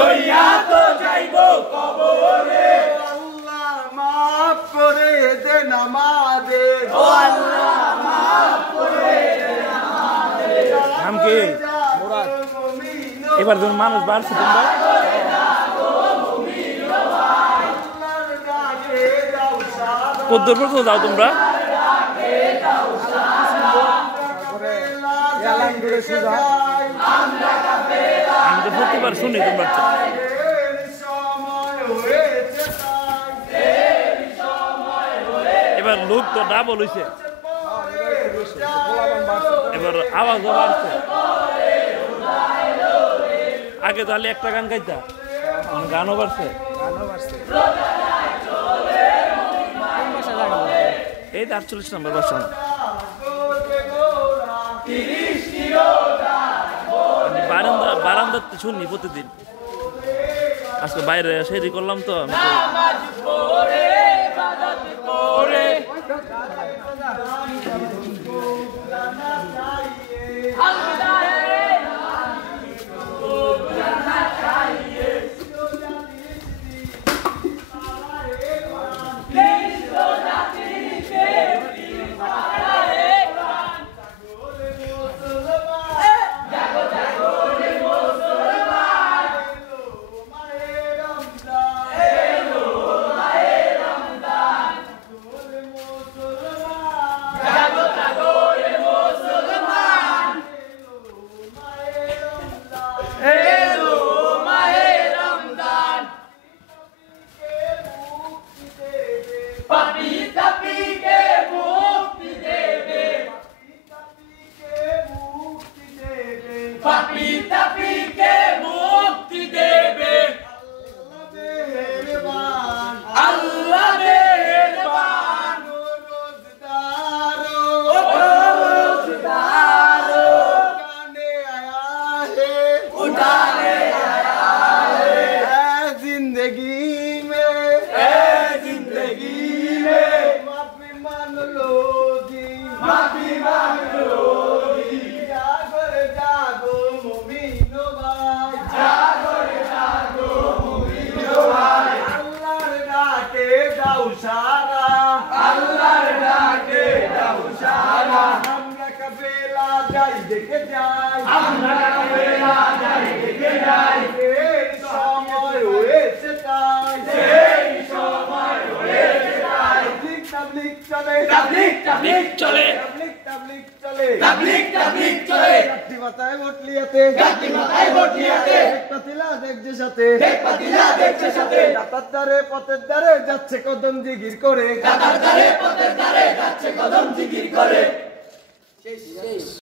লইয়া তো যাইব কবরে আল্লাহ মাফ করে দেন আমাদের ও আল্লাহ মাফ করে দেন আমাদের নাম কি এবার যখন মানুষ বাড়ছে তোমরা কদ্দুর পর্যন্ত যাও তোমরা আমি তো প্রতিবার শুনি তোমরা এবার লোক তো ডাবল হইছে এবার আওয়াজও বাড়ছে আগে তাহলে একটা গান গাইতা গানও বাড়ছে এই 48 নম্বর বাসা বারান্দাতে শুনি প্রতিদিন আজকে বাইরে সেরি করলাম তো আমি পথের দ্বারে যাচ্ছে কদম জিগির করে।